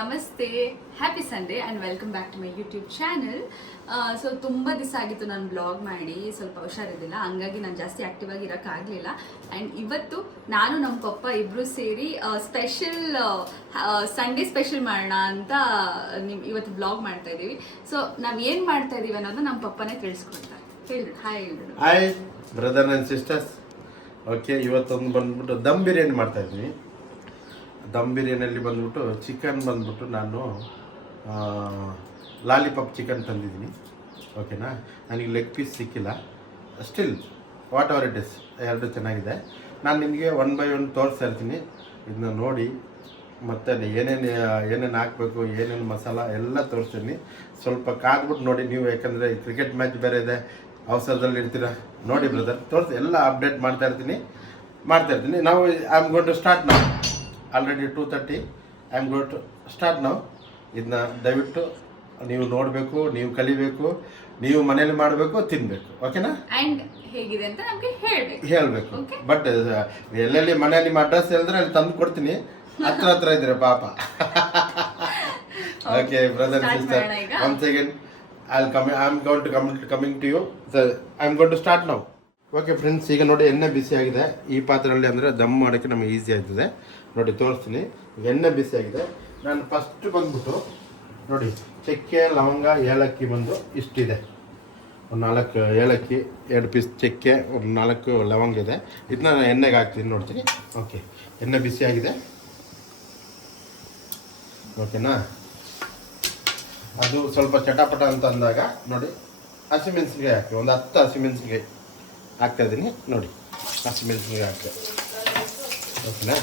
ನಮಸ್ತೆ, happy Sunday and welcome back to my YouTube channel. So ತುಂಬ ದಿವಸ ಆಗಿತ್ತು ನಾನು ಬ್ಲಾಗ್ ಮಾಡಿ, ಸ್ವಲ್ಪ ಹುಷಾರಿದ್ದಿಲ್ಲ, ಹಂಗಾಗಿ ನಾನು ಜಾಸ್ತಿ ಆ್ಯಕ್ಟಿವ್ ಆಗಿ ಇರೋಕ್ಕಾಗಲಿಲ್ಲ. ಆ್ಯಂಡ್ ಇವತ್ತು ನಾನು ನಮ್ಮ ಪಪ್ಪ ಇಬ್ಬರು ಸೇರಿ ಸ್ಪೆಷಲ್ ಸಂಡೇ ಸ್ಪೆಷಲ್ ಮಾಡೋಣ ಅಂತ ಇವತ್ತು ಬ್ಲಾಗ್ ಮಾಡ್ತಾ ಇದ್ದೀವಿ. ಸೊ ನಾವು ಏನು ಮಾಡ್ತಾ ಇದ್ದೀವಿ ಅನ್ನೋದು ನಮ್ಮ ಪಪ್ಪನೇ ತಿಳಿಸ್ಕೊಡ್ತಾರೆ. ಹೇಳಿದ್ರು ಹಾಯ್ ಹೇಳಿದ್ರು. Hi brother and sisters. Okay, ಇವತ್ತೊಂದು ಬಂದ್ಬಿಟ್ಟು ದಮ್ ಬಿರಿಯಾನಿ ಮಾಡ್ತಾ ಇದ್ದೀನಿ. ದಮ್ ಬಿರಿಯಾನಿಯಲ್ಲಿ ಬಂದ್ಬಿಟ್ಟು ಚಿಕನ್ ಬಂದ್ಬಿಟ್ಟು ನಾನು ಲಾಲಿಪಾಪ್ ಚಿಕನ್ ತಂದಿದ್ದೀನಿ. ಓಕೆನಾ, ನನಗೆ ಲೆಗ್ ಪೀಸ್ ಸಿಕ್ಕಿಲ್ಲ. Still what ever it is, ಎರಡು ಚೆನ್ನಾಗಿದೆ. ನಾನು ನಿಮಗೆ ಒನ್ ಬೈ ಒನ್ ತೋರಿಸ್ತಾ ಇರ್ತೀನಿ. ಇದನ್ನ ನೋಡಿ ಮತ್ತು ಏನೇನು ಹಾಕಬೇಕು, ಏನೇನು ಮಸಾಲ ಎಲ್ಲ ತೋರಿಸ್ತೀನಿ. ಸ್ವಲ್ಪ ಕಾದ್ಬಿಟ್ಟು ನೋಡಿ ನೀವು, ಯಾಕಂದರೆ ಕ್ರಿಕೆಟ್ ಮ್ಯಾಚ್ ಬೇರೆ ಇದೆ, ಅವಸರದಲ್ಲಿ ಇರ್ತೀರ. ನೋಡಿ ಬ್ರದರ್, ತೋರಿಸಿ ಎಲ್ಲ ಅಪ್ಡೇಟ್ ಮಾಡ್ತಾ ಇರ್ತೀನಿ. ನಾವು I am going to start ನಾವು. Already 2:30. I am going to start ನಾವು. ಇದನ್ನ ದಯವಿಟ್ಟು ನೀವು ನೋಡಬೇಕು, ನೀವು ಕಲಿಬೇಕು, ನೀವು ಮನೇಲಿ ಮಾಡಬೇಕು, ತಿನ್ನಬೇಕು. ಓಕೆನಾ? ಆ್ಯಂಡ್ ಹೇಗಿದೆ ಅಂತ ನಮಗೆ ಹೇಳಬೇಕು. ಬಟ್ ಎಲ್ಲೆಲ್ಲಿ ಮನೆಯಲ್ಲಿ ನಿಮ್ಮ ಅಡ್ರೆಸ್ ಹೇಳಿದ್ರೆ ಅಲ್ಲಿ ತಂದು ಕೊಡ್ತೀನಿ. ಹತ್ರ ಇದ್ರೆ ಪಾಪ. Okay brother sister, once again I am coming to you. I am going to start ನಾವು. ಓಕೆ ಫ್ರೆಂಡ್ಸ್, ಈಗ ನೋಡಿ ಎಣ್ಣೆ ಬಿಸಿ ಆಗಿದೆ. ಈ ಪಾತ್ರೆಯಲ್ಲಿ ಅಂದರೆ ದಮ್ ಮಾಡೋಕ್ಕೆ ನಮಗೆ ಈಸಿ ಆಯ್ತದೆ. ನೋಡಿ ತೋರಿಸ್ತೀನಿ. ಈಗ ಎಣ್ಣೆ ಬಿಸಿ ಆಗಿದೆ. ನಾನು ಫಸ್ಟ್ ಬಂದ್ಬಿಟ್ಟು ನೋಡಿ, ಚಕ್ಕೆ, ಲವಂಗ, ಏಲಕ್ಕಿ ಬಂದು ಇಷ್ಟಿದೆ. ಒಂದು 4 ಏಲಕ್ಕಿ, 2 ಪೀಸ್ ಚಕ್ಕೆ, ಒಂದು 4 ಲವಂಗ ಇದೆ. ಇದನ್ನ ನಾನು ಎಣ್ಣೆಗೆ ಹಾಕ್ತೀನಿ, ನೋಡ್ತೀನಿ. ಓಕೆ, ಎಣ್ಣೆ ಬಿಸಿ ಆಗಿದೆ. ಓಕೆನಾ, ಅದು ಸ್ವಲ್ಪ ಚಟಪಟ ಅಂತ ಅಂದಾಗ ನೋಡಿ ಹಸಿಮೆಣಸಿನ್ಕಾಯಿ ಹಾಕಿ, ಒಂದು 10 ಹಸಿಮೆಣಸಿನ್ಕಾಯಿ ಹಾಕ್ತಾಯಿದ್ದೀನಿ. ನೋಡಿ ಹಸಿಮೆಣಸಿನ್ಕಾಯಿ ಹಾಕ್ತೇವೆ. ಓಕೆನಾ,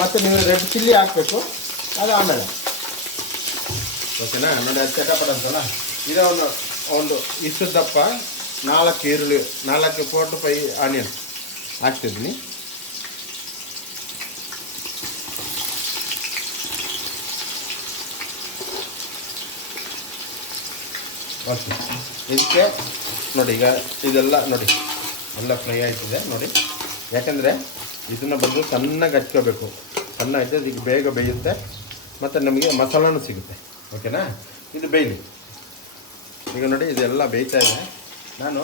ಮತ್ತೆ ನೀವು ರೆಡ್ ಚಿಲ್ಲಿ ಹಾಕಬೇಕು, ಅದು ಆಮೇಲೆ. ಓಕೆನಾ, ನೋಡಿ ಅದು ಚಟಪಟ ಅಂತಲ್ಲ. ಇದೇ ಒಂದು ಇಷ್ಟು ದಪ್ಪ 4 ಈರುಳ್ಳಿ, 4 4 to 5 ಆನಿಯನ್ ಹಾಕ್ತಿದ್ದೀನಿ. ಓಕೆ, ಇದಕ್ಕೆ ನೋಡಿ ಈಗ ಇದೆಲ್ಲ ನೋಡಿ ಎಲ್ಲ ಫ್ರೈ ಆಯ್ತಿದೆ ನೋಡಿ. ಯಾಕಂದರೆ ಇದನ್ನು ಬಂದು ಸಣ್ಣಗೆ ಹಚ್ಕೋಬೇಕು. ಸಣ್ಣ ಆಯ್ತು, ಇದಕ್ಕೆ ಬೇಗ ಬೇಯುತ್ತೆ ಮತ್ತು ನಮಗೆ ಮಸಾಲನೂ ಸಿಗುತ್ತೆ. ಓಕೆನಾ, ಇದು ಬೇಯಲಿ. ಈಗ ನೋಡಿ ಇದೆಲ್ಲ ಬೇಯ್ತಾ ಇದೆ. ನಾನು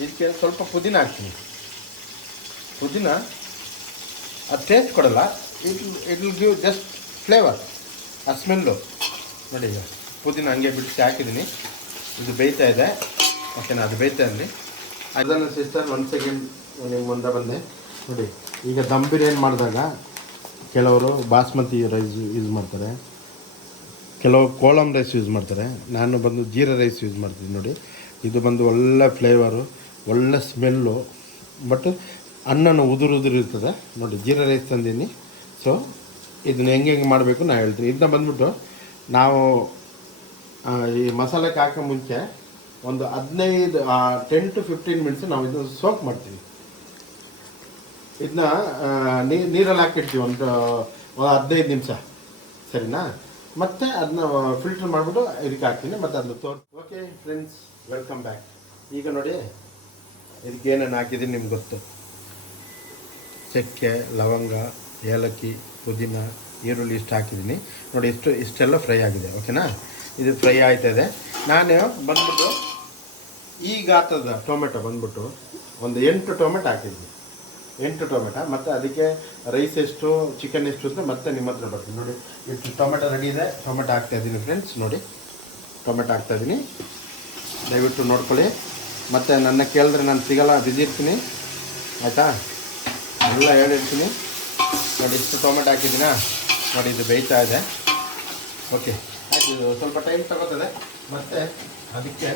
ಇದಕ್ಕೆ ಸ್ವಲ್ಪ ಪುದೀನ ಹಾಕ್ತೀನಿ. ಪುದೀನ ಅದು ಟೇಸ್ಟ್ ಕೊಡಲ್ಲ, it will give just flavour, ಆ ಸ್ಮೆಲ್ಲು. ನೋಡಿ ಈಗ ಪುದೀನ ಹಂಗೆ ಬಿಡಿಸಿ ಹಾಕಿದ್ದೀನಿ. ಇದು ಬೇಯ್ತಾ ಇದೆ. ಓಕೆನಾ, ಅದು ಬೇಯ್ತಾ ಇರಲಿ. ಅದನ್ನು ಸಿಸ್ಟರ್ ಒನ್ ಸೆಕೆಂಡ್ ನಿಮ್ಗೆ ಮುಂದೆ ಬಂದೆ. ನೋಡಿ, ಈಗ ದಮ್ ಬಿರಿಯಾನಿ ಮಾಡಿದಾಗ ಕೆಲವರು ಬಾಸ್ಮತಿ ರೈಸ್ ಯೂಸ್ ಮಾಡ್ತಾರೆ, ಕೆಲವರು ಕೋಲಮ್ ರೈಸ್ ಯೂಸ್ ಮಾಡ್ತಾರೆ. ನಾನು ಬಂದು ಜೀರಾ ರೈಸ್ ಯೂಸ್ ಮಾಡ್ತೀನಿ. ನೋಡಿ, ಇದು ಬಂದು ಒಳ್ಳೆ ಫ್ಲೇವರು, ಒಳ್ಳೆ ಸ್ಮೆಲ್ಲು, ಬಟ್ ಅನ್ನನೂ ಉದುರು ಇರ್ತದೆ. ನೋಡಿ ಜೀರಾ ರೈಸ್ ತಂದೀನಿ. ಸೊ ಇದನ್ನ ಹೆಂಗೆ ಮಾಡಬೇಕು ನಾನು ಹೇಳ್ತೀನಿ. ಇದನ್ನ ಬಂದ್ಬಿಟ್ಟು ನಾವು ಈ ಮಸಾಲೆಗೆ ಹಾಕೋ ಮುಂಚೆ ಒಂದು 10 to 15 ಮಿನಿಟ್ಸ್ ನಾವು ಇದನ್ನು ಸೋಕ್ ಮಾಡ್ತೀವಿ. ಇದನ್ನ ನೀರಲ್ಲಿ ಹಾಕಿಡ್ತೀವಿ ಒಂದು 15 ನಿಮಿಷ, ಸರಿನಾ? ಮತ್ತು ಅದನ್ನ ಫಿಲ್ಟರ್ ಮಾಡಿಬಿಟ್ಟು ಇದಕ್ಕೆ ಹಾಕ್ತೀನಿ, ಮತ್ತು ಅದನ್ನು ಓಕೆ ಫ್ರೆಂಡ್ಸ್, ವೆಲ್ಕಮ್ ಬ್ಯಾಕ್. ಈಗ ನೋಡಿ ಇದಕ್ಕೆ ಏನೇನು ಹಾಕಿದ್ದೀನಿ ನಿಮ್ಗೆ ಗೊತ್ತು. ಚಕ್ಕೆ, ಲವಂಗ, ಏಲಕ್ಕಿ, ಪುದೀನ, ಈರುಳ್ಳಿ ಇಷ್ಟು ಹಾಕಿದ್ದೀನಿ. ನೋಡಿ ಇಷ್ಟೆಲ್ಲ ಫ್ರೈ ಆಗಿದೆ. ಓಕೆನಾ, ಇದು ಫ್ರೈ ಆಯ್ತಾಯಿದೆ. ನಾನು ಬಂದ್ಬಿಟ್ಟು ಈ ಗಾತ್ರದ ಟೊಮೆಟೊ ಬಂದ್ಬಿಟ್ಟು ಒಂದು 8 ಟೊಮೆಟೊ ಹಾಕಿದ್ದೀನಿ. 8 ಟೊಮೆಟೊ, ಮತ್ತು ಅದಕ್ಕೆ ರೈಸ್ ಎಷ್ಟು, ಚಿಕನ್ ಎಷ್ಟು ಅಂತ ಮತ್ತೆ ನಿಮ್ಮ ಹತ್ರ ಬರ್ತೀನಿ. ನೋಡಿ ಇಷ್ಟು ಟೊಮೆಟೊ ರೆಡಿ ಇದೆ. ಟೊಮೆಟೊ ಹಾಕ್ತಾಯಿದ್ದೀನಿ ಫ್ರೆಂಡ್ಸ್. ನೋಡಿ ಟೊಮೆಟೊ ಹಾಕ್ತಾಯಿದ್ದೀನಿ, ದಯವಿಟ್ಟು ನೋಡ್ಕೊಳ್ಳಿ. ಮತ್ತು ನನ್ನ ಕೇಳಿದ್ರೆ ನಾನು ಸಿಗಲ್ಲ, ಬಿಸಿ ಇರ್ತೀನಿ, ಆಯಿತಾ? ಎಲ್ಲ ಹೇಳಿರ್ತೀನಿ. ನೋಡಿ ಇಷ್ಟು ಟೊಮೆಟೊ ಹಾಕಿದ್ದೀನಾ. ನೋಡಿ ಇದು ಬೇಯ್ತಾ ಇದೆ. ಓಕೆ, ಇದು ಸ್ವಲ್ಪ ಟೈಮ್ ತಗೋತದೆ. ಮತ್ತು ಅದಕ್ಕೆ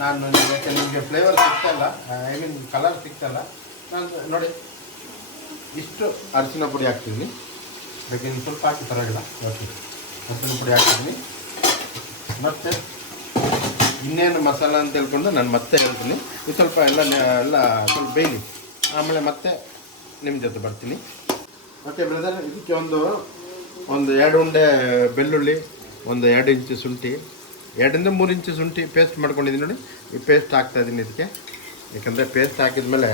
ನಾನು ಯಾಕೆ ನಿಮಗೆ ಫ್ಲೇವರ್ ಸಿಗ್ತಾಯಿಲ್ಲ, ಐ ಮೀನ್ ಕಲರ್ ಸಿಗ್ತಾಯಿಲ್ಲ, ನಾನು ನೋಡಿ ಇಷ್ಟು ಅರಿಶಿನ ಪುಡಿ ಹಾಕ್ತಿದ್ದೀನಿ. ಬೇಕಿನ್ನು ಸ್ವಲ್ಪ ಹಾಕಿ ಪರವಾಗಿಲ್ಲ. ಓಕೆ, ಅರಿಶಿನ ಪುಡಿ ಹಾಕ್ತಿದ್ದೀನಿ. ಮತ್ತು ಇನ್ನೇನು ಮಸಾಲ ಅಂತ ಹೇಳ್ಕೊಂಡು ನಾನು ಮತ್ತೆ ಹೇಳ್ತೀನಿ. ಇದು ಸ್ವಲ್ಪ ಎಲ್ಲ ಸ್ವಲ್ಪ ಬೇಯಲಿ, ಆಮೇಲೆ ಮತ್ತೆ ನಿಮ್ಮ ಜೊತೆ ಬರ್ತೀನಿ. ಓಕೆ ಬ್ರದರ್, ಇದಕ್ಕೆ ಒಂದು 2 ಉಂಡೆ ಬೆಳ್ಳುಳ್ಳಿ, ಒಂದು 2 ಇಂಚು ಶುಂಠಿ, 2 ಇಂದ 3 ಇಂಚು ಶುಂಠಿ ಪೇಸ್ಟ್ ಮಾಡ್ಕೊಂಡಿದ್ದೀನಿ. ನೋಡಿ ಈ ಪೇಸ್ಟ್ ಹಾಕ್ತಾಯಿದ್ದೀನಿ ಇದಕ್ಕೆ. ಯಾಕಂದರೆ ಪೇಸ್ಟ್ ಹಾಕಿದ್ಮೇಲೆ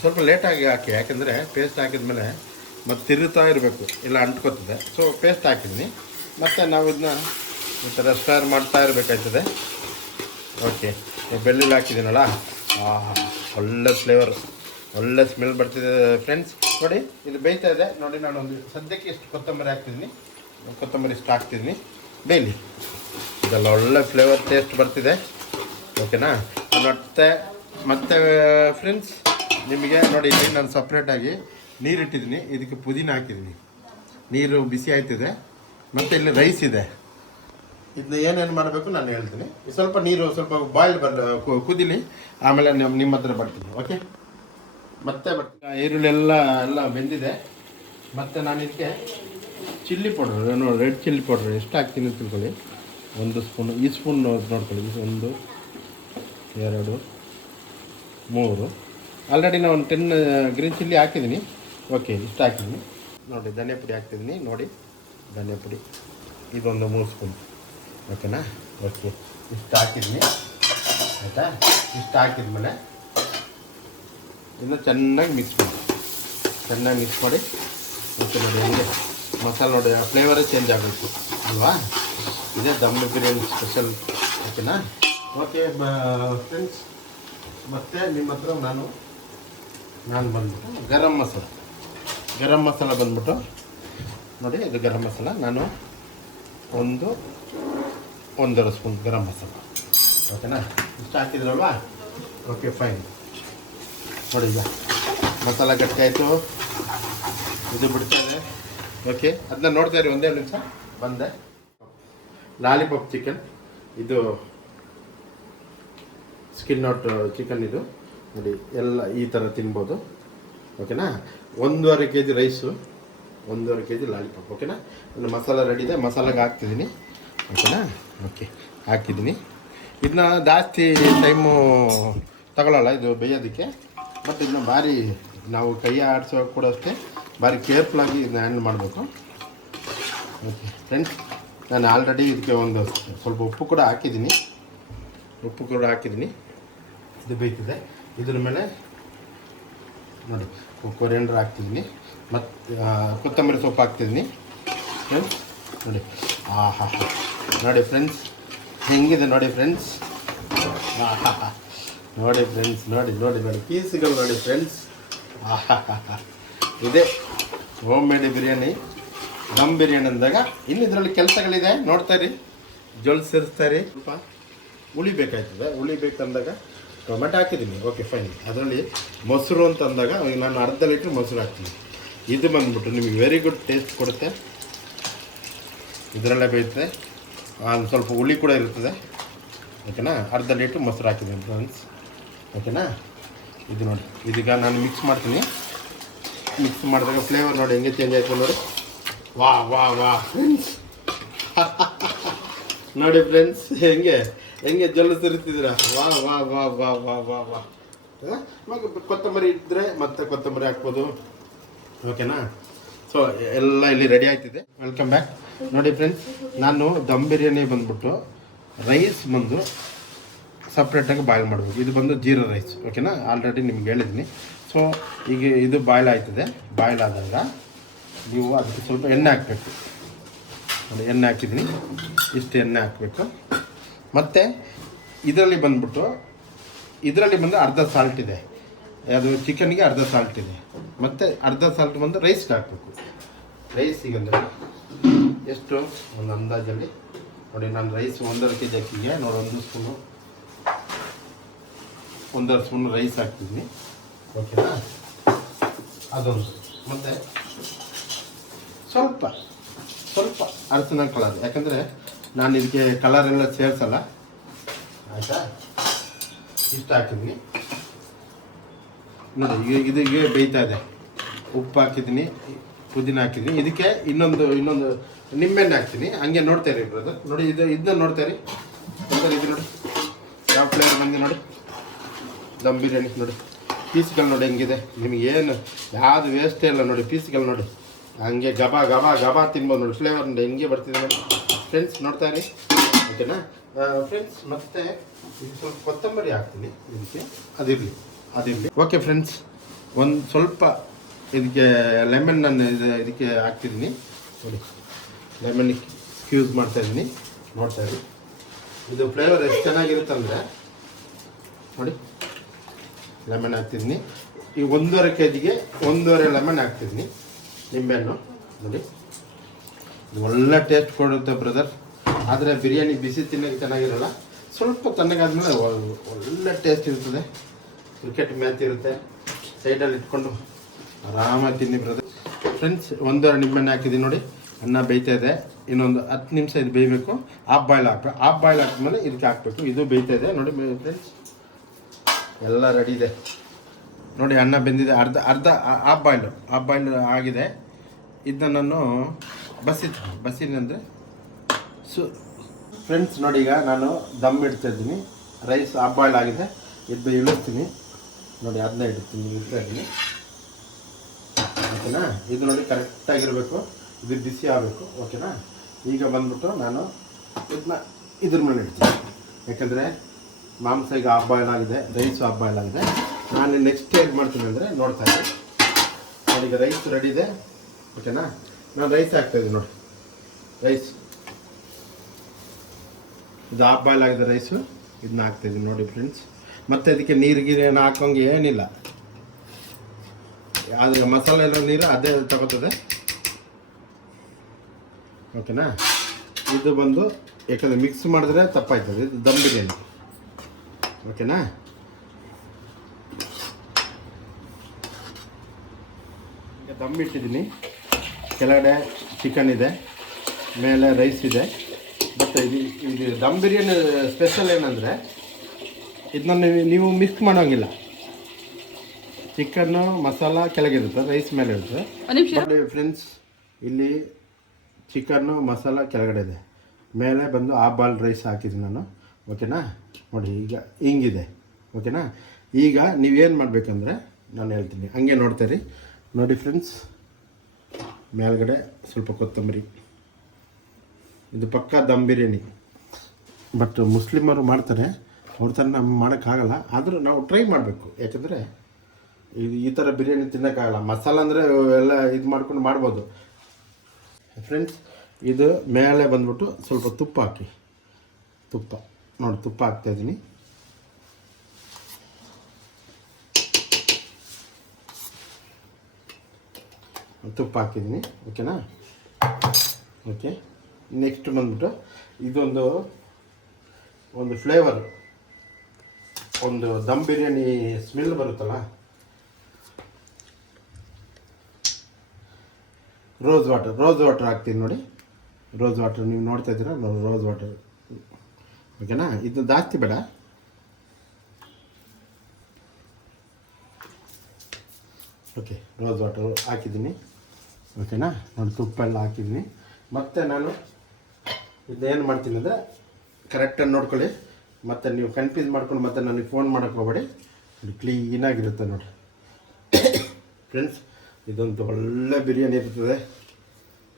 ಸ್ವಲ್ಪ ಲೇಟಾಗಿ ಹಾಕಿ, ಯಾಕೆಂದರೆ ಪೇಸ್ಟ್ ಹಾಕಿದ್ಮೇಲೆ ಮತ್ತು ತಿರುತ್ತಾ ಇರಬೇಕು, ಇಲ್ಲ ಅಂಟ್ಕೋತದೆ. ಸೊ ಪೇಸ್ಟ್ ಹಾಕಿದ್ದೀನಿ. ಮತ್ತು ನಾವು ಇದನ್ನ ಈ ಥರ ಸ್ಟರ್ ಮಾಡ್ತಾ ಇರಬೇಕಾಯ್ತದೆ. ಓಕೆ, ಬೆಳ್ಳುಳ್ಳಿ ಹಾಕಿದ್ದೀನಲ್ಲ, ಒಳ್ಳೆ ಫ್ಲೇವರ್, ಒಳ್ಳೆ ಸ್ಮೆಲ್ ಬರ್ತಿದೆ ಫ್ರೆಂಡ್ಸ್. ನೋಡಿ ಇದು ಬೇಯ್ತಾ ಇದೆ ನೋಡಿ. ನಾನೊಂದು ಸದ್ಯಕ್ಕೆ ಇಷ್ಟು ಕೊತ್ತಂಬರಿ ಹಾಕ್ತಿದ್ದೀನಿ, ಕೊತ್ತಂಬರಿ ಇಷ್ಟು ಹಾಕ್ತಿದ್ದೀನಿ, ಬೇಯಲಿ. ಇದೆಲ್ಲ ಒಳ್ಳೆ ಫ್ಲೇವರ್ ಟೇಸ್ಟ್ ಬರ್ತಿದೆ. ಓಕೆನಾ? ಮತ್ತೆ ಫ್ರೆಂಡ್ಸ್ ನಿಮಗೆ ನೋಡಿ, ಇಲ್ಲಿ ನಾನು ಸಪ್ರೇಟಾಗಿ ನೀರು ಇಟ್ಟಿದ್ದೀನಿ, ಇದಕ್ಕೆ ಪುದೀನ ಹಾಕಿದ್ದೀನಿ, ನೀರು ಬಿಸಿ ಆಯ್ತಿದೆ. ಮತ್ತು ಇಲ್ಲಿ ರೈಸ್ ಇದೆ. ಇದನ್ನ ಏನೇನು ಮಾಡಬೇಕು ನಾನು ಹೇಳ್ತೀನಿ. ಸ್ವಲ್ಪ ನೀರು ಸ್ವಲ್ಪ ಬಾಯ್ಲ್ ಕುದಿಲಿ, ಆಮೇಲೆ ನಿಮ್ಮ ಹತ್ರ ಬರ್ತೀನಿ. ಓಕೆ, ಮತ್ತೆ ಬರ್ತೀನಿ. ಈರುಳ್ಳಿ ಎಲ್ಲ ಬೆಂದಿದೆ. ಮತ್ತು ನಾನು ಇದಕ್ಕೆ ಚಿಲ್ಲಿ ಪೌಡ್ರ್, ನೋಡಿ ರೆಡ್ ಚಿಲ್ಲಿ ಪೌಡ್ರ್ ಎಷ್ಟು ಹಾಕ್ತೀನಿ ತಿಳ್ಕೊಳ್ಳಿ. 1 ಸ್ಪೂನು, ಈ ಸ್ಪೂನ್ ನೋಡ್ಕೊಳ್ಳಿ. 1 2 3, ಆಲ್ರೆಡಿ ನಾನು 10 ಗ್ರೀನ್ ಚಿಲ್ಲಿ ಹಾಕಿದ್ದೀನಿ. ಓಕೆ, ಇಷ್ಟು ಹಾಕಿದ್ದೀನಿ. ನೋಡಿ ಧನಿಯಾ ಪುಡಿ ಹಾಕ್ತಿದ್ದೀನಿ. ನೋಡಿ ಧನಿಯಾ ಪುಡಿ ಇದೊಂದು 3 ಸ್ಪೂನ್. ಓಕೆನಾ? ಓಕೆ, ಇಷ್ಟು ಹಾಕಿದ್ದೀನಿ. ಆಯಿತಾ? ಇಷ್ಟು ಹಾಕಿದ್ಮೇಲೆ ಇನ್ನು ಚೆನ್ನಾಗಿ ಮಿಕ್ಸ್ ಮಾಡಿ. ಓಕೆ, ನೋಡಿ ಹೆಂಗೆ ಮಸಾಲೆ ನೋಡಿ, ಆ ಫ್ಲೇವರೇ ಚೇಂಜ್ ಆಗಬೇಕು ಅಲ್ವಾ? ಇದೇ ದಮ್ ಬಿರಿಯಾನಿ ಸ್ಪೆಷಲ್. ಓಕೆನಾ? ಓಕೆ ಫ್ರೆಂಡ್ಸ್, ಮತ್ತು ನಿಮ್ಮ ಹತ್ರ ನಾನು ಬಂದ್ಬಿಟ್ಟು ಗರಂ ಮಸಾಲ ಬಂದ್ಬಿಟ್ಟು ನೋಡಿ, ಇದು ಗರಂ ಮಸಾಲ ನಾನು 1.5 ಸ್ಪೂನ್ ಗರಂ ಮಸಾಲ. ಓಕೆನಾ? ಇಷ್ಟು ಹಾಕಿದ್ರಲ್ವಾ? Okay fine. ನೋಡಿ ಈಗ ಮಸಾಲ ಗಟ್ಟಿ ಆಯಿತು, ಇದು ಬಿಡ್ತಾಯಿದೆ. ಓಕೆ, ಅದನ್ನ ನೋಡ್ತಾ ಇರಿ. ಒಂದೇ ನಿಮಿಷ ಬಂದೆ. ಲಾಲಿಪಾಪ್ ಚಿಕನ್, ಇದು ಸ್ಕಿನ್ ಔಟ್ ಚಿಕನ್. ಇದು ನೋಡಿ ಎಲ್ಲ ಈ ಥರ ತಿನ್ಬೋದು. ಓಕೆನಾ? 1.5 kg ರೈಸು, 1.5 kg ಲಾಲಿಪಾಪ್. ಓಕೆನಾ? ಇನ್ನು ಮಸಾಲ ರೆಡಿ ಇದೆ, ಮಸಾಲಾಗೆ ಹಾಕ್ತಿದ್ದೀನಿ. ಓಕೆನಾ? ಓಕೆ, ಹಾಕಿದ್ದೀನಿ. ಇದನ್ನ ಜಾಸ್ತಿ ಟೈಮು ತಗೊಳ್ಳಲ್ಲ ಇದು ಬೇಯೋದಕ್ಕೆ. ಬಟ್ ಇದನ್ನ ಭಾರಿ ನಾವು ಕೈ ಆಡಿಸೋ ಕೂಡ ಅಷ್ಟೇ ಭಾರಿ ಕೇರ್ಫುಲ್ಲಾಗಿ ಇದನ್ನ ಹ್ಯಾಂಡಲ್ ಮಾಡಬೇಕು. ಓಕೆ ಫ್ರೆಂಡ್ಸ್, ನಾನು ಆಲ್ರೆಡಿ ಇದಕ್ಕೆ ಒಂದು ಸ್ವಲ್ಪ ಉಪ್ಪು ಕೂಡ ಹಾಕಿದ್ದೀನಿ. ಇದು ಬೇಯ್ತಿದೆ. ಇದ್ರ ಮೇಲೆ ನೋಡಿ ಕೊರಿಯಂಡರ್ ಹಾಕ್ತಿದ್ದೀನಿ, ಮತ್ತು ಕೊತ್ತಂಬರಿ ಸೊಪ್ಪು ಹಾಕ್ತಿದ್ದೀನಿ ಫ್ರೆಂಡ್ಸ್. ನೋಡಿ ನೋಡಿ ಫ್ರೆಂಡ್ಸ್ ಹೆಂಗಿದೆ ನೋಡಿ ಫ್ರೆಂಡ್ಸ್. ನೋಡಿ ಫ್ರೆಂಡ್ಸ್, ನೋಡಿ ಪೀಸ್ಗಳು ನೋಡಿ ಫ್ರೆಂಡ್ಸ್. ಇದೇ ಹೋಮ್ ಮೇಡ್ ಬಿರಿಯಾನಿ, ದಮ್ ಬಿರಿಯಾನಿ ಅಂದಾಗ. ಇನ್ನು ಇದರಲ್ಲಿ ಕೆಲಸಗಳಿದೆ, ನೋಡ್ತಾ ಇರಿ. ಜೊಲ್ ಸೇರಿಸ್ತಾರೆ. ಸ್ವಲ್ಪ ಹುಳಿ ಬೇಕಂದಾಗ ಟೊಮೆಟೊ ಹಾಕಿದ್ದೀನಿ. Okay fine. ಅದರಲ್ಲಿ ಮೊಸರು ಅಂತ ಅಂದಾಗ ನಾನು ಅರ್ಧ ಲೀಟ್ರ್ ಮೊಸರು ಹಾಕ್ತೀನಿ. ಇದು ಬಂದ್ಬಿಟ್ಟು ನಿಮಗೆ ವೆರಿ ಗುಡ್ ಟೇಸ್ಟ್ ಕೊಡುತ್ತೆ. ಇದರಲ್ಲೇ ಬೇಯುತ್ತೆ, ಒಂದು ಸ್ವಲ್ಪ ಹುಳಿ ಕೂಡ ಇರ್ತದೆ. ಓಕೆನಾ? ಅರ್ಧ ಲೀಟ್ರ್ ಮೊಸರು ಹಾಕಿದ್ದೀನಿ ಫ್ರೆಂಡ್ಸ್. ಓಕೆನಾ? ಇದು ನೋಡಿ, ಇದೀಗ ನಾನು ಮಿಕ್ಸ್ ಮಾಡ್ತೀನಿ. ಮಿಕ್ಸ್ ಮಾಡಿದಾಗ ಫ್ಲೇವರ್ ನೋಡಿ ಹೆಂಗೆ ಚೇಂಜ್ ಆಯಿತು ನೋಡಿ. ವಾ ಫ್ರೆಂಡ್ಸ್ ನೋಡಿ ಫ್ರೆಂಡ್ಸ್ ಹೆಂಗೆ ಜೊಲ್ಲು ಸುರಿತಿದ್ದೀರಾ. ವಾ. ಕೊತ್ತಂಬರಿ ಇದ್ದರೆ ಮತ್ತೆ ಕೊತ್ತಂಬರಿ ಹಾಕ್ಬೋದು. ಓಕೆನಾ? ಸೊ ಎಲ್ಲ ಇಲ್ಲಿ ರೆಡಿ ಆಯ್ತಿದೆ. Welcome back. ನೋಡಿ ಫ್ರೆಂಡ್ಸ್, ನಾನು ದಮ್ ಬಿರಿಯಾನಿ ಬಂದ್ಬಿಟ್ಟು ರೈಸ್ ಬಂದು ಸಪ್ರೇಟಾಗಿ ಬಾಯ್ಲ್ ಮಾಡಬೇಕು. ಇದು ಬಂದು ಜೀರಾ ರೈಸ್. ಓಕೆನಾ? ಆಲ್ರೆಡಿ ನಿಮ್ಗೆ ಹೇಳಿದ್ದೀನಿ. ಸೊ ಈಗ ಇದು ಬಾಯ್ಲ್ ಆಯ್ತದೆ. ಬಾಯ್ಲ್ ಆದಾಗ ನೀವು ಅದಕ್ಕೆ ಸ್ವಲ್ಪ ಎಣ್ಣೆ ಹಾಕಬೇಕು. ನೋಡಿ ಎಣ್ಣೆ ಹಾಕಿದ್ದೀನಿ, ಇಷ್ಟು ಎಣ್ಣೆ ಹಾಕಬೇಕು. ಮತ್ತು ಇದರಲ್ಲಿ ಬಂದು ಅರ್ಧ ಸಾಲ್ಟ್ ಇದೆ. ಅದು ಚಿಕನ್ಗೆ ಅರ್ಧ ಸಾಲ್ಟ್ ಇದೆ. ಮತ್ತು ಅರ್ಧ ಸಾಲ್ಟ್ ಬಂದು ರೈಸ್ಗೆ ಹಾಕಬೇಕು. ರೈಸಿಗೆ ಅಂದರೆ ಎಷ್ಟು ಒಂದು ಅಂದಾಜಲ್ಲಿ ನೋಡಿ. ನಾನು ರೈಸ್ 1.5 kg ಅಕ್ಕಿಗೆ ನೋಡಿ 1.5 ಸ್ಪೂನ್ ರೈಸ್ ಹಾಕ್ತಿದ್ದೀನಿ. ಓಕೆನಾ? ಅದೊಂದು. ಮತ್ತು ಸ್ವಲ್ಪ ಅರಸಿನ ಕಲರ್, ಯಾಕಂದರೆ ನಾನು ಇದಕ್ಕೆ ಕಲರೆಲ್ಲ ಸೇರಿಸಲ್ಲ. ಆಯಿತಾ? ಇಷ್ಟು ಹಾಕಿದ್ದೀನಿ ನೋಡಿ. ಇದಕ್ಕೆ ಬೇಯ್ತಾ ಇದೆ. ಉಪ್ಪು ಹಾಕಿದ್ದೀನಿ, ಪುದೀನ ಹಾಕಿದ್ದೀನಿ. ಇದಕ್ಕೆ ಇನ್ನೊಂದು ನಿಂಬೆಹಣ್ಣೆ ಹಾಕ್ತೀನಿ. ಹಂಗೆ ನೋಡ್ತಾ ಇರಿ ಬ್ರದರ್. ನೋಡಿ ಇದನ್ನ ನೋಡ್ತಾ ಇರಿ. ಇದು ನೋಡಿ ಯಾವ ಫ್ಲೇವರ್ ಬಂದಿದೆ ನೋಡಿ. ದಮ್ ಬಿರಿಯಾನಿ ನೋಡಿ, ಪೀಸ್ಗಳು ನೋಡಿ ಹೆಂಗಿದೆ. ನಿಮಗೆ ಏನು ಯಾವುದು ವೇಸ್ಟೇ ಇಲ್ಲ ನೋಡಿ. ಪೀಸ್ಗಳು ನೋಡಿ ಹಂಗೆ ಗಬಾ ತಿನ್ಬೋದು ನೋಡಿ. ಫ್ಲೇವರ್ ನೋಡಿ ಹೆಂಗೆ ಬರ್ತಿದೆ ನೋಡಿ ಫ್ರೆಂಡ್ಸ್. ನೋಡ್ತಾ ಇರಿ. ಓಕೆನಾ ಫ್ರೆಂಡ್ಸ್? ಮತ್ತು ಇದು ಸ್ವಲ್ಪ ಕೊತ್ತಂಬರಿ ಹಾಕ್ತೀನಿ ಇದಕ್ಕೆ. ಅದಿರಲಿ. ಓಕೆ ಫ್ರೆಂಡ್ಸ್, ಒಂದು ಸ್ವಲ್ಪ ಇದಕ್ಕೆ ಲೆಮನ್ ನಾನು ಇದಕ್ಕೆ ಹಾಕ್ತಿದ್ದೀನಿ ನೋಡಿ. ಲೆಮನ್ ಯೂಸ್ ಮಾಡ್ತಾಯಿದ್ದೀನಿ, ನೋಡ್ತಾ ಇದ್ದೀನಿ. ಇದು ಫ್ಲೇವರ್ ಎಷ್ಟು ಚೆನ್ನಾಗಿರುತ್ತೆ ಅಂದರೆ ನೋಡಿ. ಲೆಮನ್ ಹಾಕ್ತಿದ್ದೀನಿ. ಈ 1.5 kgಗೆ 1.5 ಲೆಮನ್ ಹಾಕ್ತಿದ್ದೀನಿ, ನಿಂಬೆಹಣ್ಣು ನೋಡಿ. ಇದು ಒಳ್ಳೆ ಟೇಸ್ಟ್ ಕೊಡುತ್ತೆ ಬ್ರದರ್. ಆದರೆ ಬಿರಿಯಾನಿ ಬಿಸಿ ತಿನ್ನೋಕ್ಕೆ ಚೆನ್ನಾಗಿರಲ್ಲ, ಸ್ವಲ್ಪ ತಣ್ಣಗಾದ್ಮೇಲೆ ಒಳ್ಳೆ ಟೇಸ್ಟ್ ಇರ್ತದೆ. ಕ್ರಿಕೆಟ್ ಮ್ಯಾಚ್ ಇರುತ್ತೆ, ಸೈಡಲ್ಲಿ ಇಟ್ಕೊಂಡು ಆರಾಮಾಗಿ ತಿನ್ನಿ ಬ್ರದರ್. ಫ್ರೆಂಡ್ಸ್, 1.5 ನಿಂಬೆಹಣ್ಣು ಹಾಕಿದ್ದೀನಿ ನೋಡಿ. ಅನ್ನ ಬೇಯ್ತಾ ಇದೆ, ಇನ್ನೊಂದು 10 ನಿಮಿಷ ಇದು ಬೇಯಬೇಕು. ಹಾಫ್ ಬಾಯ್ಲ್ ಹಾಕಬೇಕು. ಹಾಫ್ ಬಾಯ್ಲ್ ಹಾಕಿದ್ಮೇಲೆ ಇದಕ್ಕೆ ಹಾಕಬೇಕು. ಇದು ಬೇಯ್ತಾ ಇದೆ ನೋಡಿ ಫ್ರೆಂಡ್ಸ್, ಎಲ್ಲ ರೆಡಿ ಇದೆ ನೋಡಿ. ಅನ್ನ ಬೆಂದಿದೆ, ಅರ್ಧ ಹಾಫ್ ಬಾಯ್ಲ್ ಆಗಿದೆ. ಇದನ್ನ ನಾನು ಬಸ್ಸಿನಂದರೆ ಫ್ರೆಂಡ್ಸ್ ನೋಡಿ. ಈಗ ನಾನು ದಮ್ ಇಡ್ತಾ ಇದ್ದೀನಿ. ರೈಸ್ ಹಾಫ್ ಬಾಯ್ಲ್ ಆಗಿದೆ, ಇದು ಇಳಿಸ್ತೀನಿ ನೋಡಿ. ಅದನ್ನ ಇಡ್ತಾ ಇದ್ದೀನಿ ಓಕೆನಾ. ಇದು ನೋಡಿ ಕರೆಕ್ಟಾಗಿರಬೇಕು, ಇದು ಬಿಸಿ ಆಗಬೇಕು ಓಕೆನಾ. ಈಗ ಬಂದ್ಬಿಟ್ಟು ನಾನು ಇದನ್ನ ಇದ್ರ ಮೇಲೆ ಇಡ್ತೀನಿ, ಯಾಕಂದರೆ ಮಾಂಸ ಈಗ ಹಾಫ್ ಬಾಯ್ಲ್ ಆಗಿದೆ, ರೈಸ್ ಹಾಫ್ ಬಾಯ್ಲ್ ಆಗಿದೆ. ನಾನು ನೆಕ್ಸ್ಟ್ ಏನು ಮಾಡ್ತೀನಿ ಅಂದರೆ ನೋಡ್ತಾ ಇದ್ದೀನಿ ನೋಡಿ. ಈಗ ರೈಸ್ ರೆಡಿ ಇದೆ ಓಕೆನಾ. ನಾನು ರೈಸ್ ಹಾಕ್ತಾಯಿದ್ದೀನಿ ನೋಡಿ. ರೈಸ್ ಇದು ಹಾಫ್ ಬಾಯ್ಲ್ ಆಗಿದೆ ರೈಸು, ಇದನ್ನ ಹಾಕ್ತಾಯಿದ್ದೀನಿ ನೋಡಿ ಫ್ರೆಂಡ್ಸ್. ಮತ್ತು ಅದಕ್ಕೆ ನೀರು ಹಾಕೋಂಗೆ ಏನಿಲ್ಲ, ಆದರೆ ಮಸಾಲೆ ಎಲ್ಲ ನೀರು ಅದೇ ತಗೋತದೆ ಓಕೆನಾ. ಇದು ಬಂದು ಯಾಕಂದರೆ ಮಿಕ್ಸ್ ಮಾಡಿದ್ರೆ ತಪ್ಪಾಯ್ತದೆ. ಇದು ದಮ್ ಬಿರಿಯಾನಿ ಓಕೆನಾ. ಈಗ ದಮ್ ಇಟ್ಟಿದ್ದೀನಿ. ಕೆಳಗಡೆ ಚಿಕನ್ ಇದೆ, ಮೇಲೆ ರೈಸ್ ಇದೆ. ಮತ್ತು ಇದು ದಮ್ ಬಿರಿಯಾನಿ ಸ್ಪೆಷಲ್ ಏನಂದರೆ ಇದನ್ನ ನೀವು ಮಿಕ್ಸ್ ಮಾಡೋಂಗಿಲ್ಲ. ಚಿಕನ್ನು ಮಸಾಲ ಕೆಳಗಿರುತ್ತೆ, ರೈಸ್ ಮೇಲೆ ಇರುತ್ತೆ ನೋಡಿ ಫ್ರೆಂಡ್ಸ್. ಇಲ್ಲಿ ಚಿಕನ್ನು ಮಸಾಲ ಕೆಳಗಡೆ ಇದೆ, ಮೇಲೆ ಬಂದು ಹಾಫ್ ಬಾಯ್ಲ್ ರೈಸ್ ಹಾಕಿದ್ದೀನಿ ನಾನು ಓಕೆನಾ. ನೋಡಿ ಈಗ ಹಿಂಗಿದೆ ಓಕೆನಾ. ಈಗ ನೀವೇನು ಮಾಡಬೇಕಂದ್ರೆ ನಾನು ಹೇಳ್ತೀನಿ, ಹಂಗೆ ನೋಡ್ತೀರಿ ನೋಡಿ ಫ್ರೆಂಡ್ಸ್. ಮೇಲ್ಗಡೆ ಸ್ವಲ್ಪ ಕೊತ್ತಂಬರಿ. ಇದು ಪಕ್ಕಾ ದಮ್ ಬಿರಿಯಾನಿ. ಬಟ್ ಮುಸ್ಲಿಮರು ಮಾಡ್ತಾರೆ, ಅವ್ರ ಥರ ನಾವು ಮಾಡೋಕ್ಕಾಗಲ್ಲ. ಆದರೂ ನಾವು ಟ್ರೈ ಮಾಡಬೇಕು, ಯಾಕಂದರೆ ಈ ಥರ ಬಿರಿಯಾನಿ ತಿನ್ನೋಕ್ಕಾಗಲ್ಲ. ಮಸಾಲ ಅಂದರೆ ಎಲ್ಲ ಇದು ಮಾಡ್ಕೊಂಡು ಮಾಡ್ಬೋದು ಫ್ರೆಂಡ್ಸ್. ಇದು ಮೇಲೆ ಬಂದ್ಬಿಟ್ಟು ಸ್ವಲ್ಪ ತುಪ್ಪ ಹಾಕಿ, ತುಪ್ಪ ನೋಡಿ, ತುಪ್ಪ ಹಾಕ್ತಾಯಿದ್ದೀನಿ. ತುಪ್ಪ ಹಾಕಿದ್ದೀನಿ ಓಕೆನಾ. ಓಕೆ, ನೆಕ್ಸ್ಟ್ ಬಂದ್ಬಿಟ್ಟು ಒಂದು ಫ್ಲೇವರ್, ಒಂದು ದಮ್ ಬಿರಿಯಾನಿ ಸ್ಮೆಲ್ ಬರುತ್ತಲ್ಲ, ರೋಸ್ ವಾಟರ್ ಹಾಕ್ತೀನಿ ನೋಡಿ. ರೋಸ್ ವಾಟರ್ ನೀವು ನೋಡ್ತಾ ಇದ್ದೀರಾ, ರೋಸ್ ವಾಟರ್ ಓಕೆನಾ. ಇದು ಜಾಸ್ತಿ ಬೇಡ. ಓಕೆ, ರೋಸ್ ವಾಟರ್ ಹಾಕಿದ್ದೀನಿ ಓಕೆನಾ. ನಾನು ತುಪ್ಪ ಎಲ್ಲ ಹಾಕಿದ್ದೀನಿ. ಮತ್ತು ನಾನು ಇದೇನು ಮಾಡ್ತೀನಿ ಅಂದರೆ ಕರೆಕ್ಟಾಗಿ ನೋಡ್ಕೊಳ್ಳಿ. ಮತ್ತು ನೀವು ಕನ್ಫ್ಯೂಸ್ ಮಾಡ್ಕೊಂಡು ಮತ್ತೆ ನನಗೆ ಫೋನ್ ಮಾಡೋಕ್ಕೆ ಹೋಗಬೇಡಿ. ಕ್ಲೀನಾಗಿರುತ್ತೆ ನೋಡಿ ಫ್ರೆಂಡ್ಸ್. ಇದೊಂದು ಒಳ್ಳೆ ಬಿರಿಯಾನಿ ಇರ್ತದೆ.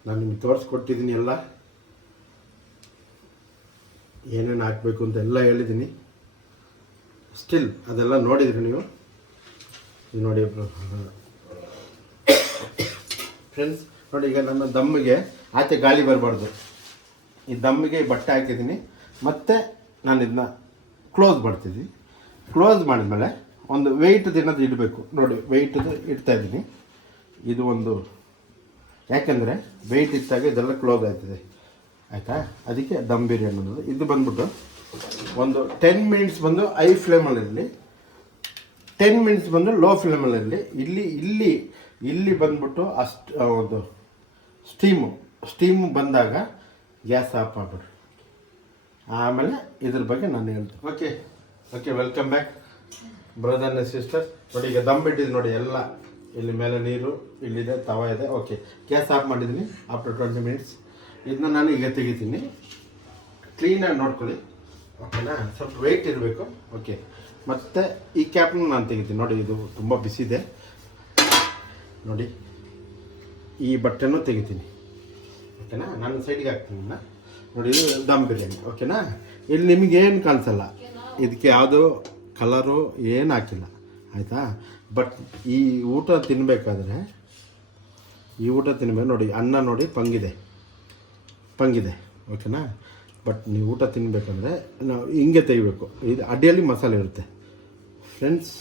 ನಾನು ನಿಮ್ಗೆ ತೋರಿಸ್ಕೊಟ್ಟಿದ್ದೀನಿ, ಎಲ್ಲ ಏನೇನು ಹಾಕಬೇಕು ಅಂತ ಎಲ್ಲ ಹೇಳಿದ್ದೀನಿ. ಸ್ಟಿಲ್ ಅದೆಲ್ಲ ನೋಡಿದ್ರಿ ನೀವು. ಇದು ನೋಡಿ ಫ್ರೆಂಡ್ಸ್ ನೋಡಿ. ಈಗ ನನ್ನ ದಮ್ಮಿಗೆ ಆಚೆ ಗಾಳಿ ಬರಬಾರ್ದು. ಈ ದಮ್ಮಿಗೆ ಬಟ್ಟೆ ಹಾಕಿದ್ದೀನಿ. ಮತ್ತು ನಾನು ಇದನ್ನ ಕ್ಲೋಸ್ ಮಾಡ್ತಿದ್ದೀನಿ. ಕ್ಲೋಸ್ ಮಾಡಿದ್ಮೇಲೆ ಒಂದು ವೆಯ್ಟ್ ದಿನದ ಇಡಬೇಕು ನೋಡಿ. ವೆಯ್ಟದು ಇಡ್ತಾಯಿದ್ದೀನಿ. ಇದು ಒಂದು, ಯಾಕೆಂದರೆ ವೆಯ್ಟ್ ಇಟ್ಟಾಗ ಇದೆಲ್ಲ ಕ್ಲೋಸ್ ಆಗ್ತದೆ ಆಯಿತಾ. ಅದಕ್ಕೆ ದಮ್ ಬಿರಿಯಾನಿ ಅನ್ನೋದು. ಇದು ಬಂದ್ಬಿಟ್ಟು ಒಂದು 10 ಮಿನಿಟ್ಸ್ ಬಂದು ಹೈ ಫ್ಲೇಮಲ್ಲಿರಲಿ, 10 ಮಿನಿಟ್ಸ್ ಬಂದು ಲೋ ಫ್ಲೇಮಲ್ಲಿರಲಿ. ಇಲ್ಲಿ ಬಂದ್ಬಿಟ್ಟು ಅಷ್ಟು ಒಂದು ಸ್ಟೀಮು ಬಂದಾಗ ಗ್ಯಾಸ್ ಆಫ್ ಮಾಡಿಬಿಡ್ರಿ. ಆಮೇಲೆ ಇದ್ರ ಬಗ್ಗೆ ನಾನು ಹೇಳ್ತೀನಿ. Okay welcome back brother and sister. ನೋಡಿ ಈಗ ದಮ್ ಬಿಟ್ಟಿದ್ದು ನೋಡಿ. ಎಲ್ಲ ಇಲ್ಲಿ ಮೇಲೆ ನೀರು, ಇಲ್ಲಿದೆ ತವ ಇದೆ. ಓಕೆ, ಗ್ಯಾಸ್ ಆಫ್ ಮಾಡಿದ್ದೀನಿ ಆಫ್ಟರ್ 20 ಮಿನಿಟ್ಸ್. ಇದನ್ನ ನಾನು ಈಗ ತೆಗಿತೀನಿ. ಕ್ಲೀನಾಗಿ ನೋಡ್ಕೊಳ್ಳಿ ಓಕೆನಾ. ಸ್ವಲ್ಪ ವೆಯ್ಟ್ ಇರಬೇಕು ಓಕೆ. ಮತ್ತು ಈ ಕ್ಯಾಪ್ನ ನಾನು ತೆಗಿತೀನಿ ನೋಡಿ. ಇದು ತುಂಬ ಬಿಸಿದೆ ನೋಡಿ. ಈ ಬಟ್ಟೆನೂ ತೆಗಿತೀನಿ ಓಕೆನಾ. ನಾನು ಸೈಡ್ಗೆ ಹಾಕ್ತೀನಿ ನೋಡಿ. ಇದು ದಮ್ ಬಿರಿಯಾನಿ ಓಕೆನಾ. ಇಲ್ಲಿ ನಿಮಗೇನು ಕಾಣಿಸಲ್ಲ, ಇದಕ್ಕೆ ಯಾವುದು ಕಲರು ಏನು ಹಾಕಿಲ್ಲ ಆಯಿತಾ. ಬಟ್ ಈ ಊಟ ತಿನ್ನಬೇಕಾದ್ರೆ ಈ ಊಟ ತಿನ್ಬೇಕು ನೋಡಿ. ಅನ್ನ ನೋಡಿ ಪಂಗಿದೆ, ಓಕೆನಾ. ಬಟ್ ನೀವು ಊಟ ತಿನ್ನಬೇಕಂದ್ರೆ ನಾವು ಹಿಂಗೆ ತೆಗಿಬೇಕು. ಇದು ಅಡಿಯಲ್ಲಿ ಮಸಾಲೆ ಇರುತ್ತೆ ಫ್ರೆಂಡ್ಸ್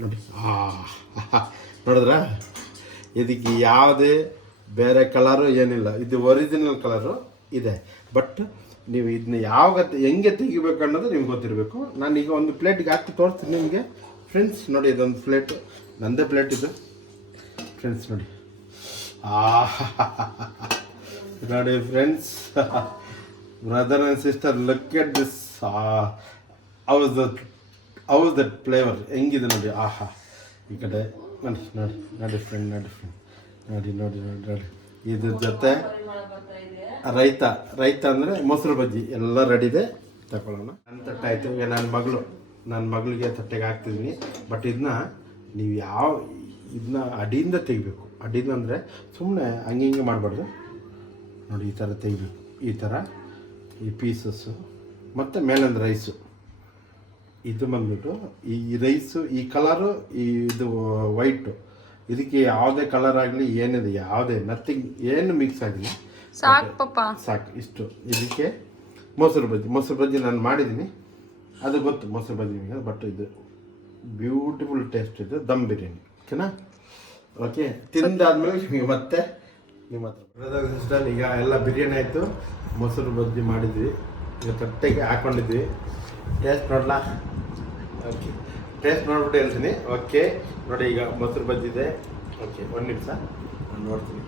ನೋಡಿ. ನೋಡಿದ್ರಾ, ಇದಕ್ಕೆ ಯಾವುದೇ ಬೇರೆ ಕಲರು ಏನಿಲ್ಲ, ಇದು ಒರಿಜಿನಲ್ ಕಲರು ಇದೆ. ಬಟ್ ನೀವು ಇದನ್ನ ಹೆಂಗೆ ತೆಗಿಬೇಕು ಅನ್ನೋದು ನಿಮ್ಗೆ ಗೊತ್ತಿರಬೇಕು. ನಾನೀಗ ಒಂದು ಪ್ಲೇಟ್ಗೆ ಹಾಕಿ ತೋರಿಸ್ತೀನಿ ನಿಮಗೆ ಫ್ರೆಂಡ್ಸ್. ನೋಡಿ ಇದೊಂದು ಪ್ಲೇಟು, ನಂದೇ ಪ್ಲೇಟ್ ಇದು ಫ್ರೆಂಡ್ಸ್. ನೋಡಿ ನೋಡಿ friends, brother and sister, look at this. House that flavour ಹೆಂಗಿದೆ ನೋಡಿ. ಈ ಕಡೆ ನೋಡಿ ನೋಡಿ ನೋಡಿ ಫ್ರೆಂಡ್, ನೋಡಿ ಇದ್ರ ಜೊತೆ ರೈತ ಅಂದರೆ ಮೊಸರು ಬಜ್ಜಿ ಎಲ್ಲ ರೆಡಿ ಇದೆ. ತಗೊಳ್ಳೋಣ. ನನ್ನ ತಟ್ಟೆ ಆಯಿತು. ಈಗ ನನ್ನ ಮಗಳಿಗೆ ತಟ್ಟೆಗೆ ಹಾಕ್ತಿದ್ದೀನಿ. ಬಟ್ ಇದನ್ನ ನೀವು ಇದನ್ನ ಅಡಿಯಿಂದ ತೆಗಿಬೇಕು. ಅಡಿಯಿಂದ ಅಂದರೆ ಸುಮ್ಮನೆ ಹಂಗೆ ಮಾಡಬಾರ್ದು ನೋಡಿ. ಈ ಥರ ತೆಗಿಬೇಕು, ಈ ಥರ ಈ ಪೀಸಸ್ಸು. ಮತ್ತು ಮೇಲೊಂದು ರೈಸು. ಇದು ಬಂದ್ಬಿಟ್ಟು ಈ ರೈಸು, ಈ ಕಲರು, ಇದು ವೈಟು. ಇದಕ್ಕೆ ಯಾವುದೇ ಕಲರ್ ಆಗಲಿ ಏನಿದೆ, ಯಾವುದೇ ನಥಿಂಗ್, ಏನು ಮಿಕ್ಸ್ ಆಗಿಲ್ಲ. ಸಾಕು ಇಷ್ಟು. ಇದಕ್ಕೆ ಮೊಸರು ಬಜ್ಜಿ ನಾನು ಮಾಡಿದ್ದೀನಿ, ಅದು ಗೊತ್ತು ಮೊಸರು ಬಜ್ಜಿ. ಬಟ್ ಇದು ಬ್ಯೂಟಿಫುಲ್ ಟೇಸ್ಟ್ ಇದು ದಮ್ ಬಿರಿಯಾನಿ, ಓಕೆನಾ. ಓಕೆ, ತಿಂದಾದ್ಮೇಲೆ ನಿಮಗೆ ಮತ್ತೆ ನಿಮ್ಮ ಹತ್ರ ಬ್ರದರ್ ಸಿಸ್ಟರ್. ಈಗ ಎಲ್ಲ ಬಿರಿಯಾನಿ ಆಯಿತು, ಮೊಸರು ಬಜ್ಜಿ ಮಾಡಿದ್ವಿ, ಈಗ ತಟ್ಟೆಗೆ ಹಾಕ್ಕೊಂಡಿದ್ವಿ. ಟೇಸ್ಟ್ ನೋಡಲಾ? ಓಕೆ, ಟೇಸ್ಟ್ ನೋಡ್ಬಿಟ್ಟು ಹೇಳ್ತೀನಿ. ಓಕೆ ನೋಡಿ, ಈಗ ಮೊಸರು ಬಜ್ಜಿದೆ. ಓಕೆ, ಒಂದು ನಿಮಿಷ ನಾನು ನೋಡ್ತೀನಿ.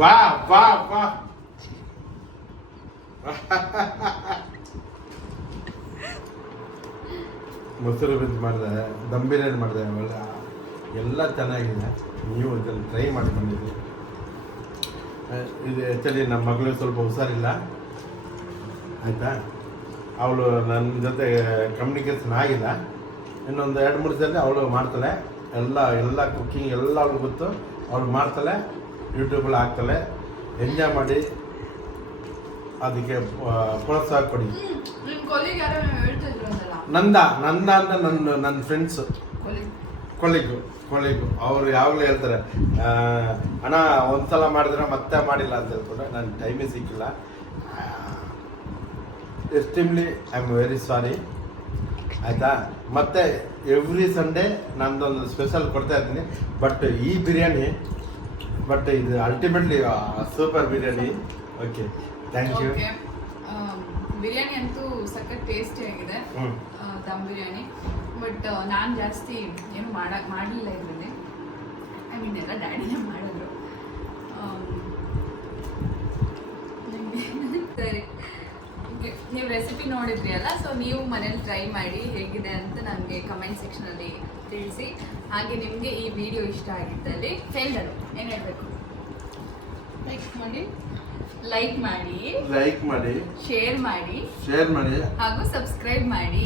ವಾ ವಾ ವಾ ಮೊಸರು ಬಜ್ಜಿ ಮಾಡಿದೆ, ದಮ್ ಬಿರಿಯಾನಿ ಮಾಡಿದೆ, ಅವೆಲ್ಲ ಎಲ್ಲ ಚೆನ್ನಾಗಿದೆ. ನೀವು ಇದನ್ನು ಟ್ರೈ ಮಾಡ್ಕೊಂಡಿದ್ದೀವಿ. ಇದು ಆ್ಯಕ್ಚುಲಿ ನಮ್ಮ ಮಗಳಿಗೆ ಸ್ವಲ್ಪ ಹುಷಾರಿಲ್ಲ, ಆಯಿತಾ. ಅವಳು ನನ್ನ ಜೊತೆ ಕಮ್ಯುನಿಕೇಷನ್ ಆಗಿಲ್ಲ. ಇನ್ನೊಂದು 2-3 ಸಲ ಅವಳು ಮಾಡ್ತಾಳೆ. ಎಲ್ಲ ಕುಕ್ಕಿಂಗ್ ಎಲ್ಲ ಅವಳು ಗೊತ್ತು. ಅವಳು ಮಾಡ್ತಾಳೆ, ಯೂಟ್ಯೂಬಲ್ಲಿ ಹಾಕ್ತಾಳೆ. ಎಂಜಾಯ್ ಮಾಡಿ, ಅದಕ್ಕೆ ಪ್ರೋತ್ಸಾಹ ಕೊಡಿ. ನಂದ ಅಂತ ನನ್ನ ಫ್ರೆಂಡ್ಸು, ಕೊಲಿಗು ಅವರು ಯಾವಾಗಲೂ ಹೇಳ್ತಾರೆ, ಅಣ್ಣ ಒಂದ್ಸಲ ಮಾಡಿದ್ರೆ ಮತ್ತೆ ಮಾಡಿಲ್ಲ ಅಂತ ಹೇಳ್ತಾರೆ. ನನ್ನ ಟೈಮೇ ಸಿಕ್ಕಿಲ್ಲ. Extremely I am very sorry, ಆಯಿತಾ. ಮತ್ತು ಎವ್ರಿ ಸಂಡೇ ನಂದೊಂದು ಸ್ಪೆಷಲ್ ಕೊಡ್ತಾ ಇರ್ತೀನಿ. ಬಟ್ ಈ ಬಿರಿಯಾನಿ, ಬಟ್ ಇದು ultimately super biryani. Okay, thank you. Biryani ಅಂತೂ ಸಖತ್ ಟೇಸ್ಟಿ ಆಗಿದೆ, ದಮ್ ಬಿರಿಯಾನಿ. ಬಟ್ ನಾನು ಜಾಸ್ತಿ ಏನು ಮಾಡಲಿಲ್ಲ ಇದರಲ್ಲಿ. ಐ ಮೀನ್ ಎಲ್ಲ ಡ್ಯಾಡಿನೇ ಮಾಡಿದ್ರು. ಸರಿ, ನೀವು ರೆಸಿಪಿ ನೋಡಿದ್ರಿ ಅಲ್ಲ, ಸೊ ನೀವು ಮನೇಲಿ ಟ್ರೈ ಮಾಡಿ ಹೇಗಿದೆ ಅಂತ ನನಗೆ ಕಮೆಂಟ್ ಸೆಕ್ಷನಲ್ಲಿ ತಿಳಿಸಿ. ಹಾಗೆ ನಿಮಗೆ ಈ ವಿಡಿಯೋ ಇಷ್ಟ ಆಗಿದ್ದಲ್ಲಿ ಏನು ಹೇಳಬೇಕು? ಲೈಕ್ ಮಾಡಿ ಶೇರ್ ಮಾಡಿ ಹಾಗೂ ಸಬ್ಸ್ಕ್ರೈಬ್ ಮಾಡಿ.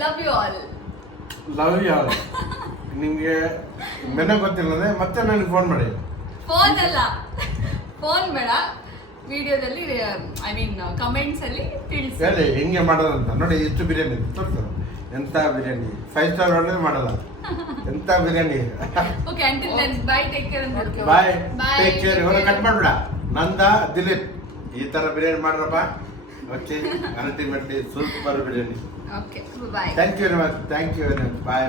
Love you all. ನಿಮಗೆ ಮೆನು ಗೊತ್ತಿಲ್ಲ ಮತ್ತೆ ನನಗೆ ಫೋನ್ ಮಾಡಿ. ಫೋನ್ ಅಲ್ಲ, ಫೋನ್ ಬೇಡ, ವಿಡಿಯೋದಲ್ಲಿ ಐ ಮೀನ್ ಕಮೆಂಟ್ಸ್ ಅಲ್ಲಿ ತಿಳಿಸಿ ಹೇಳಿ ಹೆಂಗೆ ಮಾಡೋದಂತ. ನೋಡಿ ಎಷ್ಟು ಬಿರಿಯಾನಿ ತೋರಿಸ್ತಾರೆ. ಎಂಥ ಬಿರಿಯಾನಿ, 5 ಸ್ಟಾರ್ ಆರ್ಡರ್ ಮಾಡಲ್ಲ, ಎಂಥ biryani. Okay, until then bye, take care ಅಂತ. Bye, take care. ಇವಾಗ ಕಟ್ ಮಾಡ್ಬಿಡ. ನಂದ ದಿಲೀಪ್ ಈ ಥರ ಬಿರಿಯಾನಿ ಮಾಡ್ರಪ್ಪ. Okay, ultimately super biryani. Okay, bye. Thank you very much. Bye.